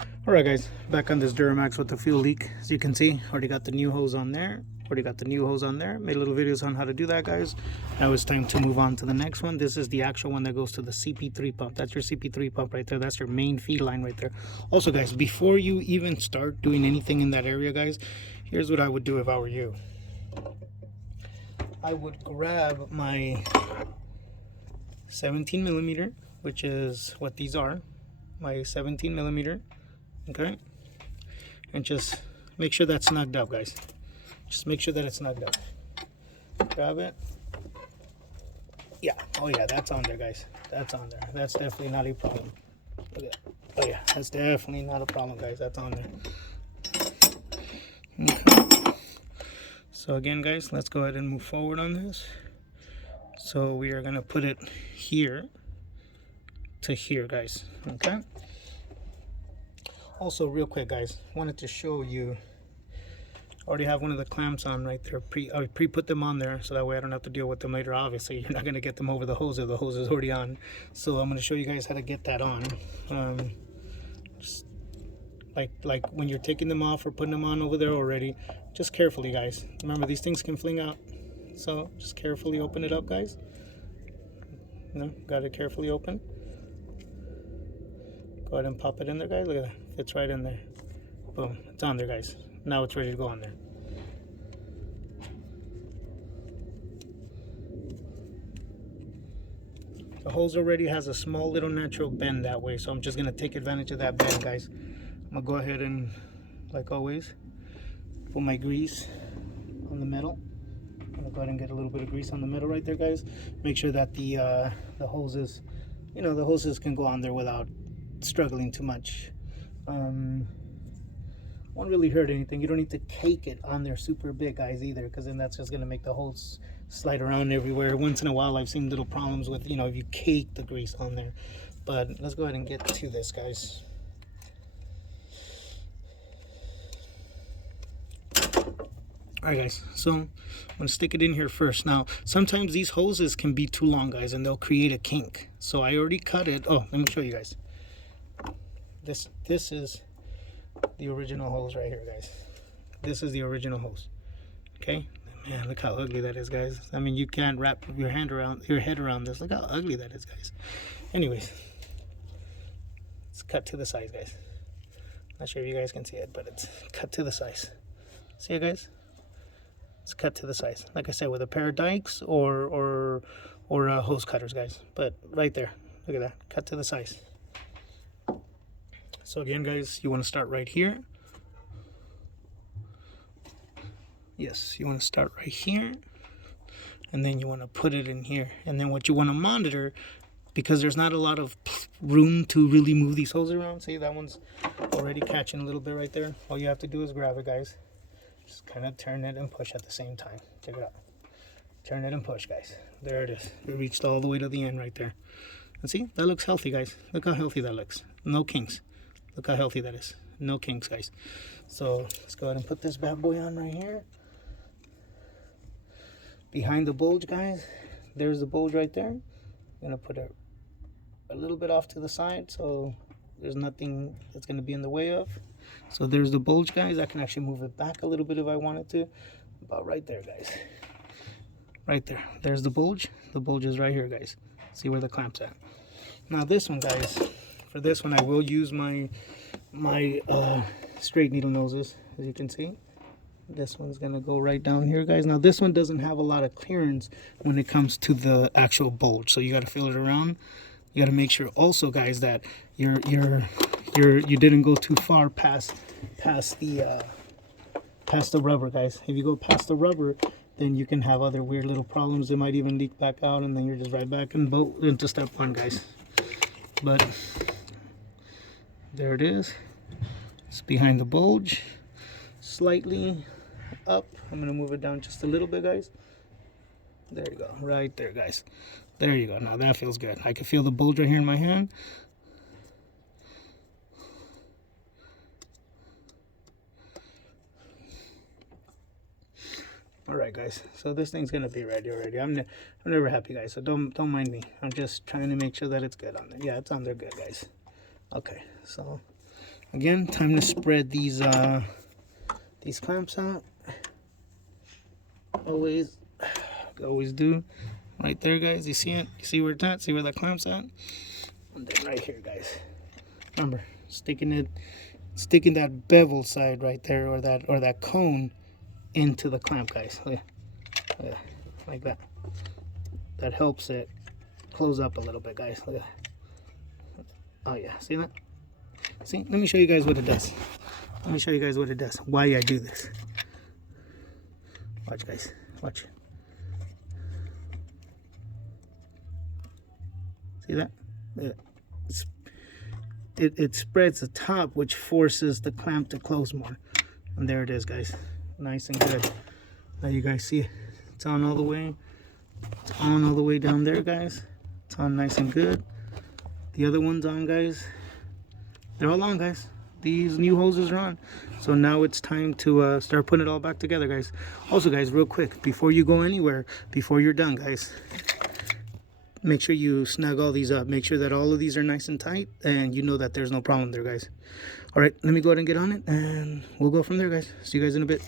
Alright guys, back on this Duramax with the fuel leak. As you can see, already got the new hose on there. Made little videos on how to do that, guys. Now it's time to move on to the next one. This is the actual one that goes to the CP3 pump. That's your CP3 pump right there. That's your main feed line right there. Also guys, before you even start doing anything in that area, guys, here's what I would do if I were you. I would grab my 17 millimeter, which is what these are, my 17 millimeter, okay, and just make sure that's snugged up, guys. Just make sure that it's snugged up. Grab it. Yeah, oh yeah, that's on there, guys. That's on there. That's definitely not a problem. Look at that. Oh yeah, that's definitely not a problem, guys. That's on there. Okay. So again, guys, let's go ahead and move forward on this. So we are gonna put it here to here, guys. Okay. Also, real quick, guys, wanted to show you. Already have one of the clamps on right there. I pre-put them on there so that way I don't have to deal with them later. Obviously, you're not gonna get them over the hose if the hose is already on. So I'm gonna show you guys how to get that on. Just like when you're taking them off or putting them on over there already, just carefully, guys. Remember, these things can fling out, so just carefully open it up, guys. No, got it carefully open. Go ahead and pop it in there, guys. Look at that, fits right in there. Boom, it's on there, guys. Now it's ready to go on there. The hose already has a small little natural bend that way, so I'm just gonna take advantage of that bend, guys. I'm gonna go ahead and, like always, put my grease on the metal. I'm gonna go ahead and get a little bit of grease on the metal right there, guys. Make sure that the hoses, the hoses can go on there without struggling too much. Won't really hurt anything. You don't need to cake it on there super big, guys, either, because then that's just gonna make the hose slide around everywhere. Once in a while I've seen little problems with, if you cake the grease on there. But let's go ahead and get to this, guys. Alright guys, so I'm gonna stick it in here first. Now sometimes these hoses can be too long, guys, and they'll create a kink. So I already cut it. Oh, let me show you guys. This is the original hose right here, guys. This is the original hose. Okay, man, look how ugly that is, guys. I mean, you can't wrap your head around this. Look how ugly that is, guys. Anyways, it's cut to the size, guys. Not sure if you guys can see it, but it's cut to the size. See it, guys? It's cut to the size. Like I said, with a pair of dikes or hose cutters, guys. But right there, look at that, cut to the size. So again, guys, you want to start right here. Yes, you want to start right here, and then you want to put it in here. And then what you want to monitor, because there's not a lot of room to really move these hoses around. See, that one's already catching a little bit right there. All you have to do is grab it, guys. Just kind of turn it and push at the same time. Check it out. Turn it and push, guys. There it is. We reached all the way to the end right there. And see, that looks healthy, guys. Look how healthy that looks. No kinks. Look how healthy that is. No kinks, guys. So let's go ahead and put this bad boy on right here. Behind the bulge, guys, there's the bulge right there. I'm gonna put it a little bit off to the side so there's nothing that's gonna be in the way of. So there's the bulge, guys. I can actually move it back a little bit if I wanted to. About right there, guys. Right there. There's the bulge. The bulge is right here, guys. See where the clamp's at. Now this one, guys, for this one I will use my straight needle noses, as you can see. This one's gonna go right down here, guys. Now this one doesn't have a lot of clearance when it comes to the actual bulge, so you got to feel it around. You got to make sure also, guys, that you didn't go too far past the rubber, guys. If you go past the rubber, then you can have other weird little problems. It might even leak back out, and then you're just right back into step one, guys. But there it is. It's behind the bulge, slightly up. I'm gonna move it down just a little bit, guys. There you go, right there, guys. There you go. Now that feels good. I can feel the bulge right here in my hand. All right, guys. So this thing's gonna be ready already. I'm never happy, guys. So don't mind me. I'm just trying to make sure that it's good on there. Yeah, it's on there good, guys. Okay. So Again, time to spread these clamps out. Always do. Right there, guys. You see it? You see where it's at? See where that clamp's at? And then right here, guys. Remember, sticking that bevel side right there, or that cone into the clamp, guys. Yeah, like that. That helps it close up a little bit, guys. Look at that. Oh yeah, see that? See, let me show you guys what it does. Let me show you guys what it does. Why I do this. Watch, guys. Watch. See that? It spreads the top, which forces the clamp to close more. And there it is, guys. Nice and good. Now you guys see it. It's on all the way. It's on all the way down there, guys. It's on nice and good. The other one's on, guys. They're all on, guys. These new hoses are on. So now it's time to start putting it all back together, guys. Also, guys, real quick, before you go anywhere, before you're done, guys, make sure you snug all these up. Make sure that all of these are nice and tight, and you know that there's no problem there, guys. All right, let me go ahead and get on it, and we'll go from there, guys. See you guys in a bit.